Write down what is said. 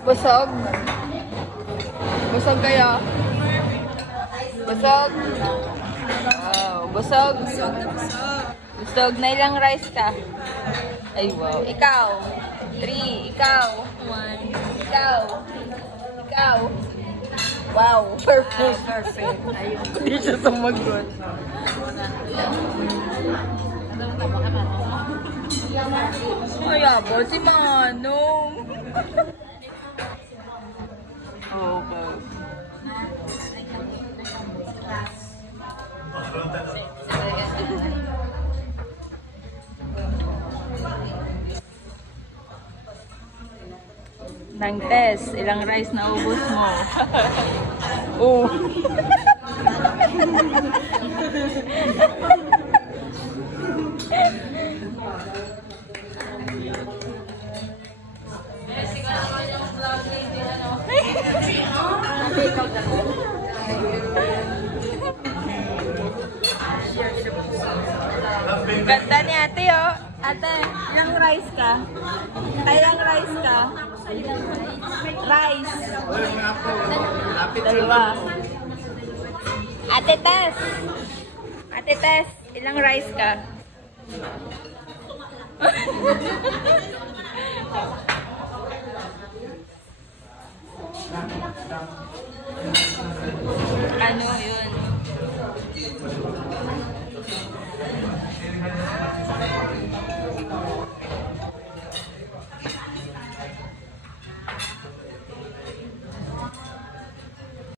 Busog? Busog kayo? Busog? Wow, busog? Busog na ilang rice ka? Ay wow, ikaw? 3, ikaw? 1, ikaw? Ikaw? Wow, perfect. Perfect. Ayun. Hindi siya sumagot. Kaya po si Manong. Okay. Nang test, ilang rice na ubos mo? Oh. Ganda ni ate, oh. Ate, ilang rice ka? Ilang rice ka? Rice. Dalawa. Ate Tess. Ate Tess, ilang rice ka?